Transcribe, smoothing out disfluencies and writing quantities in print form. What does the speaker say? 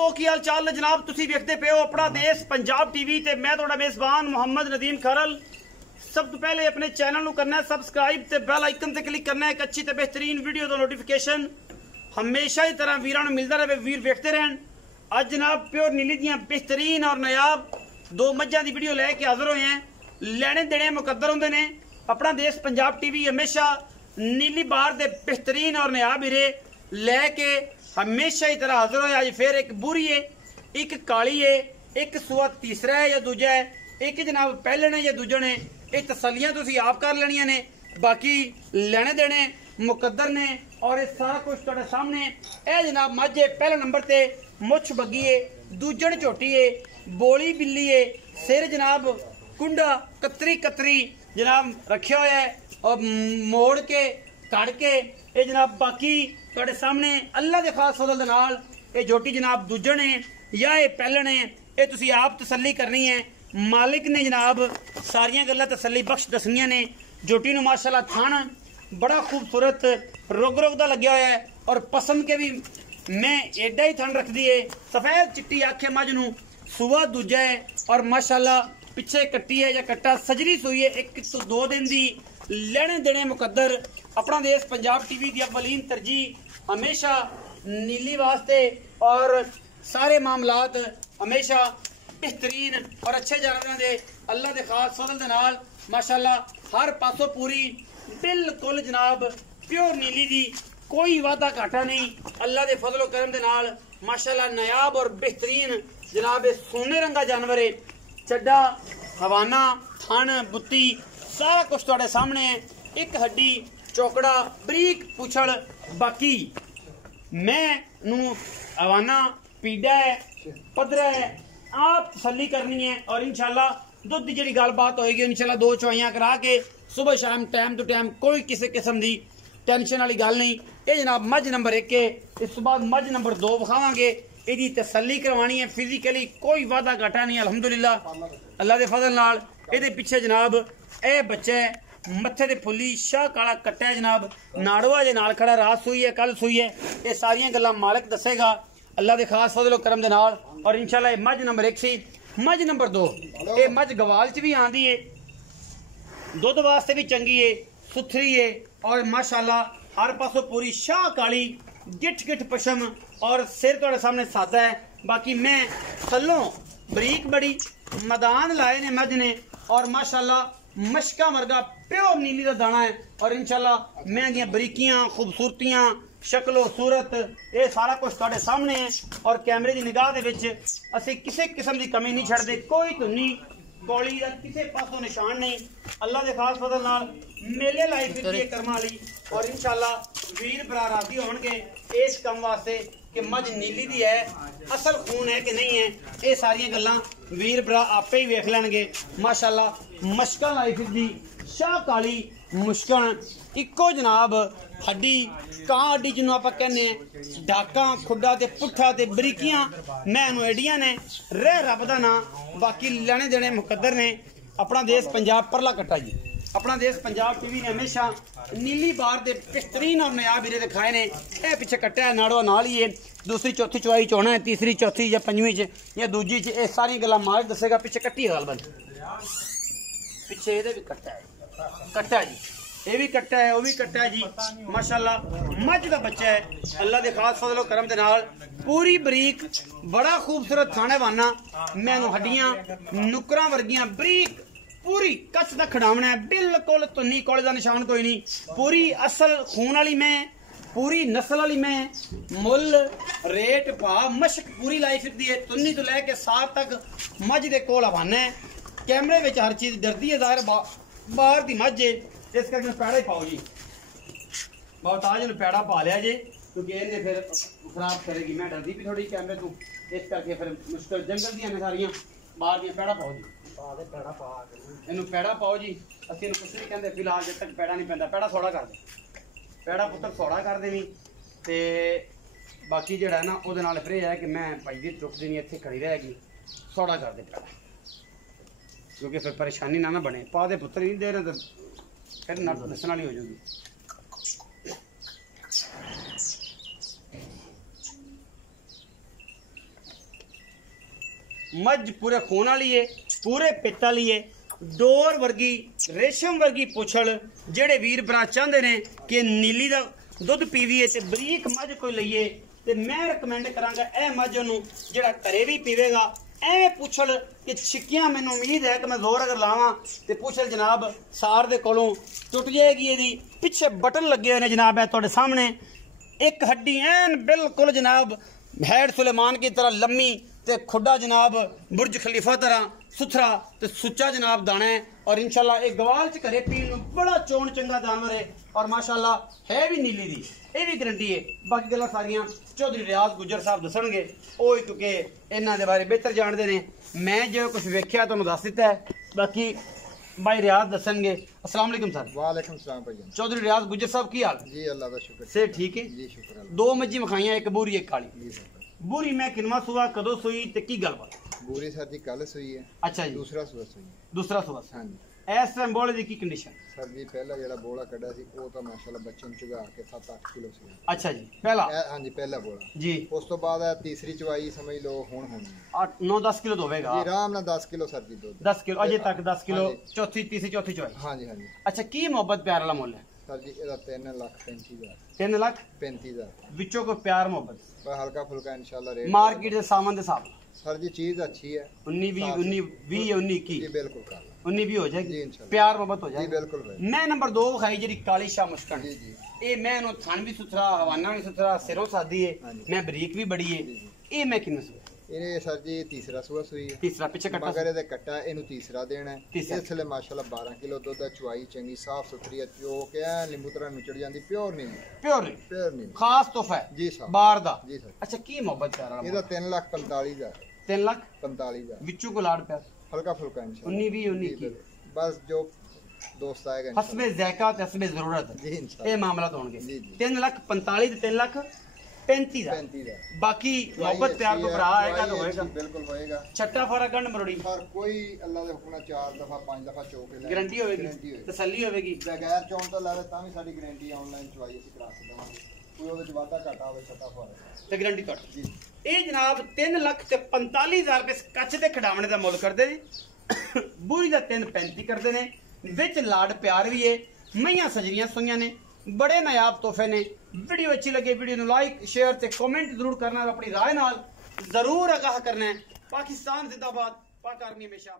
दोस्तों की हाल चाल है जनाब। तुसी देखते पे हो अपना देश पंजाब टीवी ते मैं थोड़ा मेजबान मोहम्मद नदीम खरल। सब तो पहले अपने चैनल को करना है सबसक्राइब ते बेल आइकन ते क्लिक करना है। एक अच्छी ते बेहतरीन वीडियो तो नोटिफिकेशन हमेशा ही तरह वीरां नूं मिलता रहे, वीर देखते रहन। अज जनाब प्योर नीली दियां बेहतरीन और नायाब दो मज्जां दी वीडियो लैके हाजिर होए हैं। लैने देने मुकद्दर होंदे ने। अपना देश पंजाब टीवी हमेशा नीली बार दे बेहतरीन और नायाब हीरे लैके हमेशा ही तरह हाजिर होया। अज फिर एक बुरी है, एक काली है, एक सुआ तीसरा है या दूजा है, एक जनाब पहले ने या दूजे ने। ये तसलियां तुसी आप कर लेनियां ने, बाकी लेने देने मुकद्दर ने। और ये सारा कुछ तुहाडे सामने ए जनाब मझ है। पहले नंबर ते मुछ बग्गी है, दूजण झोटी है, बोली बिल्ली है, सिर जनाब कुंडा कतरी कतरी जनाब रखा हुआ है और मोड़ के कड़ के ये जनाब बाकी तुहाडे सामने अल्लाह के खास फजल दे नाल ये झोटी जनाब दूजण है या ये पहलण है। ये तुसी आप तसल्ली करनी है। मालिक ने जनाब सारियां गल्लां तसल्ली बख्श दसनियां ने। झोटी नूं माशाअल्लाह थान बड़ा खूबसूरत रुग रुग दा लग्या होया है और पसंद के भी मैं एडा ही थन रखदी है। सफेद चिट्टी आखे मझ नूं सुबह दूजा है और माशाअल्लाह पिछे कट्टी है या कट्टा सजरी सुई है। 1 तो 2 दिन दी लेने देने मुकद्दर। अपना देश पंजाब टीवी की अव्वलीन तरजीह हमेशा नीली वास्ते और सारे मामलात हमेशा बेहतरीन और अच्छे जानवरों दे अल्लाह दे खास फजल दे नाल माशाअल्लाह हर पासों पूरी बिल्कुल जनाब प्योर नीली दी कोई वादा घाटा नहीं। अल्लाह दे फजल करम दे नाल माशाअल्लाह नायाब और बेहतरीन जनाब सोने रंगा जानवर है। चड्डा हवाना थान बुत्ती सारा कुछ तुहाडे सामने है। एक हड्डी चौकड़ा बरीक पुछड़ बाकी मैं नू हवाना पीड़ा है पदरा है आप तसल्ली करनी है। और इंशाल्लाह दुध की जी गलबात होएगी इंशाल्लाह 2 चौइयां करा के सुबह शाम टाइम टू टाइम कोई किसी किस्म की टेंशन वाली गल नहीं। ये जनाब मझ नंबर 1 है। इस तो बाद मझ नंबर 2 विखावांगे। इसकी तसल्ली करवानी है। फिजिकली कोई वादा घाटा नहीं अल्हम्दुलिल्लाह अल्लाह के फजल नाल। ये पिछे जनाब ए बच्चा है मत्थे ते फुल्ली शाह काला कट्टा है जनाब नाड़वा जे नाल खड़ा रात सुई है कल सुई है। ये सारियां गल्लां मालिक दसेगा अल्लाह के खास फजल करम दे नाल। और इंशाल्लाह मझ नंबर 1 सी। मझ नंबर 2 ये मझ गवाल च भी आंदी है, दुध वास्ते भी चंगी है, सुथरी है और माशाअल्लाह हर पासों पूरी शाह काली गिठ गिठ पशम और सिर तुहाडे सामने सादा है। बाकी मैं थल्लों बरीक बड़ी मैदान लाए ने मझ ने और माशाअल्लाह मशका वर्गा प्योर नीली का दाना है। और इंशाल्लाह मैं दियां बरीकियां खूबसूरतियां शक्लो सूरत ये सारा कुछ तुहाडे सामने है। और कैमरे की निगाह दे विच असीं किसी किस्म की कमी नहीं छड्डदे। कोई धुन्नी कौली का किसी पासों निशान नहीं। अल्लाह के खास फजल नाल मेले लाई फिरदी है कर्मां वाली। और इंशाल्लाह वीर भरा राजी होणगे इस कम वास्ते कि मझ नीली दी है असल खून है कि नहीं है। ये सारियां गल्लां वीर भरा आपे ही वेख लैणगे। माशाअल्लाह मशकां लाई फिरदी शाह काली मुश्कन इको जनाब हड्डी कां हड्डी जिन्हों आप कहने डाका खुडा ते पुट्ठा ते बरीकियां मैं एडियां ने रह रब दा ना। बाकी लेने देने मुकद्दर ने। अपना देश पंजाब परला कट्टा जी। अपना देश पंजाब टीवी ने हमेशा नीली बार दे बेहतरीन और नायाब हीरे दिखाए ने। यह पिछे कट्टा है नाड़वा नाल ही है। दूसरी चौथी चौई चोना है, तीसरी चौथी या पंजवीं च या दूजी च ये सारी गल्लां मालिक दसेगा। पिछे कट्टी है गलबन पिछे ये भी कट्टा है कट्टा जी ये भी कट्टा है वो भी कट्टा है जी। माशाअल्लाह मझ का बच्चा है अल्लाह के खास फजलो करम दे नाल पूरी बरीक बड़ा खूबसूरत थाने वाना। मैनू हड्डियां नुकरां वर्गियां बरीक पूरी कच्च का खड़ावना है बिल्कुल धुन्नी कोले का निशान कोई नहीं। पूरी असल खून वाली मैं पूरी नस्ल वाली मैं मुल रेट भा मशक पूरी लाई फिरदी है। तुन्नी तो लैके सार तक मझ दे कोल हवाना है। कैमरे में हर चीज डरदी है जाहिर बाहर की मझ है इस करके पैड़ा ही पाओ जी। बहुत आज पैड़ा पा लिया जे क्योंकि इन्हें फिर खराब करेगी। मैं डरदी भी थोड़ी कैमरे तू इस करके फिर मुश्किल जंगल दी ने सारियां बाहर दी पैड़ा पाओ जी। इनू पैड़ा पाओ जी। असं इन कुछ नहीं कहते फिलहाल जब तक पैड़ा नहीं पैंदा। पैड़ा थोड़ा कर दे पैड़ा पुत्र थोड़ा कर देवी ते बाकी जो है ना वो फिर यह है कि मैं भाई जी रुकती नहीं इतने खड़ी रहेगी थोड़ा कर दे पैड़ा क्योंकि फिर परेशानी ना बने। पा दे पुत्र नहीं दे रहे तो फिर नस्ल वाली हो जाएगी। मझ पूरे खून वाली है, पूरे पित्त वाली है, डोर वर्गी रेशम वर्गी पुछल। जेड़े वीर भरा चाहते ने कि नीली दा दुध पीवीए ते बरीक मझ कोई लईए ते मैं रिकमेंड करांगा ए मझ ओनू जेड़ा घरे भी पीवेगा। एवें पुछल कि छिक्कियां मैनू उम्मीद है कि मैं जोर अगर लावां ते पुछल जनाब सार दे कोलों टुट जाएगी। ਇਹਦੀ पिछे बटन लगे हुए ने जनाब, है तुहाडे सामने एक हड्डी एन बिल्कुल जनाब हैड सुलेमान की तरह लम्मी ते खुडा जनाब बुर्ज खलीफा तरह सुथरा ते सुच्चा जनाब दाना है। और इंशाल्लाह एक गवाल च घरे पीण नूं बड़ा चोण चंगा जानवर है और माशाल्लाह है भी नीली दी, ये भी गारंटी है। बाकी गल्लां सारियां चौधरी रियाज गुज्जर साहब दसणगे, ओह क्योंकि इन्हां दे बारे बेहतर जानदे ने। मैं जो कुछ वेख्या तुहानूं दस दित्ता है, बाकी भाई रियाज दसणगे। अस्सलाम वालेकुम सर। वालेकुम सलाम भाई। चौधरी रियाज गुज्जर साहब की हाल जी? अल्लाह का शुक्र से ठीक है जी, शुक्र। दो मज्जी मखाइयां, एक बूरी एक काली। जी सर। बूरी मैं किनवा सुआ कदों सुई ते की गलबात? बूरी सर जी कल सुई है। अच्छा जी, दूसरा सुआ सुई है। दूसरा सुआ। हाँ जी इस टाइम बोले दी की कंडीशन? सर जी पहला जेड़ा बोला कड़ा सी वो तो माशाल्लाह बच्चे नु चुगा के 7-8 किलो सी। अच्छा जी, पहला हाँ जी पहला बोला जी। उस तो बाद है तीसरी चवाई समझ लो हुन होनी 8-9-10 किलो तो होगा जी, आराम ना 10 किलो सर जी दूध। 10 किलो अजे तक 10 किलो हाँ जी। चौथी तीसरी चौथी चौथी। हाँ जी हाँ जी। अच्छा की मोहब्बत प्यार वाला मुल है? सर जी एदा 3,35,000 3,35,000 विचों को प्यार मोहब्बत पर हल्का फुल्का इंशाल्लाह रेट मार्केट के सामान दे हिसाब सर जी चीज अच्छी है। 19-20 जी बिल्कुल कर 19-20 हो जी जाएगी, इंशाल्लाह। प्यार मोहब्बत हो जी जाएगी। बिल्कुल भाई। मैं नंबर 2 खाई जी काली शाह मुस्कन। जी जी ये मैं नु थन भी सुथरा, हवाना भी सुथरा, सिरों सादी है, हाँ जी। मैं बरीक भी बड़ी है। जी, जी। ये मैं किन्ने सुई? ये सर जी तीसरा सुआ सुई है। तीसरा पिछे कट्टा मगर ਇਹਦੇ ਕੱਟਾ ਇਹਨੂੰ ਤੀਸਰਾ ਦੇਣਾ ਹੈ। तीसरा। ਇਸ ਲਈ ਮਾਸ਼ਾਅੱਲਾ 12 ਕਿਲੋ ਦੁੱਧ ਦਾ ਚੁਆਈ ਚੰਗੀ ਸਾਫ ਸੁਥਰੀ ਹੈ, ਜੋ ਕਿ ਐ ਨਿੰਬੂ ਤਰ੍ਹਾਂ ਨਿਚੜ ਜਾਂਦੀ, ਪਿਓਰ ਨਹੀਂ प्योर नहीं, ਪਿਓਰ ਨਹੀਂ खास तोहफा है ਜੀ ਸਾਹਿਬ बाहर दा। ਜੀ ਸਰ। अच्छा की मोहब्बत प्यार वाला ਇਹਦਾ 3,45,000 3 लाख 45,000 विचू को लाड़ प्यार हल्का फुल्का इंशाल्लाह 19-20 जी, बस जो दोस्त आएगा हसबे ज़ैका ते हसबे जरूरत जी ये इंशाल्लाह मामला तो होंगे। जी, जी। 3,45,000 ते 3,35,000 35,000 बाकी मोहब्बत प्यार तो भरा आएगा तो होएगा। बिल्कुल होएगा छट्टा फरा गंड मरोड़ी सर कोई अल्लाह दे हुक्म 4 दफा 5 दफा चौक ले गारंटी होएगी, गारंटी होएगी। तसल्ली होएगी। बगैर चौन तो लावे ਤਾਂ ਵੀ ਸਾਡੀ ਗਾਰੰਟੀ ਆਨਲਾਈਨ ਚੁਆਈ ਅਸੀਂ ਕਰਾ ਸਕਦੇ ਕੋਈ ਉਹਦੇ ਚ ਵਾਧਾ ਘਾਟਾ ਹੋਵੇ ਛੱਟਾ ਫਰਕ ਤੇ ਗਾਰੰਟੀ ਕੱਟ ਜੀ। ਇਹ ਜਨਾਬ 3,45,000 ਰੁਪਏ ਕੱਚ ਦੇ ਖਿਡਾਵਣੇ ਦਾ ਮੁੱਲ ਕਰਦੇ ਜੀ। ਬੂਰੀ ਦਾ 3,35 ਕਰਦੇ ਨੇ, ਵਿੱਚ ਲਾੜ ਪਿਆਰ ਵੀ ਏ, ਮਈਆਂ ਸਜਰੀਆਂ ਸੁਈਆਂ ਨੇ, ਬੜੇ ਨਾਯਾਬ ਤੋਹਫੇ ਨੇ। ਵੀਡੀਓ अच्छी लगे वीडियो ਨੂੰ ਲਾਈਕ शेयर ਤੇ कमेंट ਜ਼ਰੂਰ ਕਰਨਾ और अपनी राय ਨਾਲ ਜ਼ਰੂਰ आगाह करना है। पाकिस्तान जिंदाबाद, पाक आर्मी हमेशा।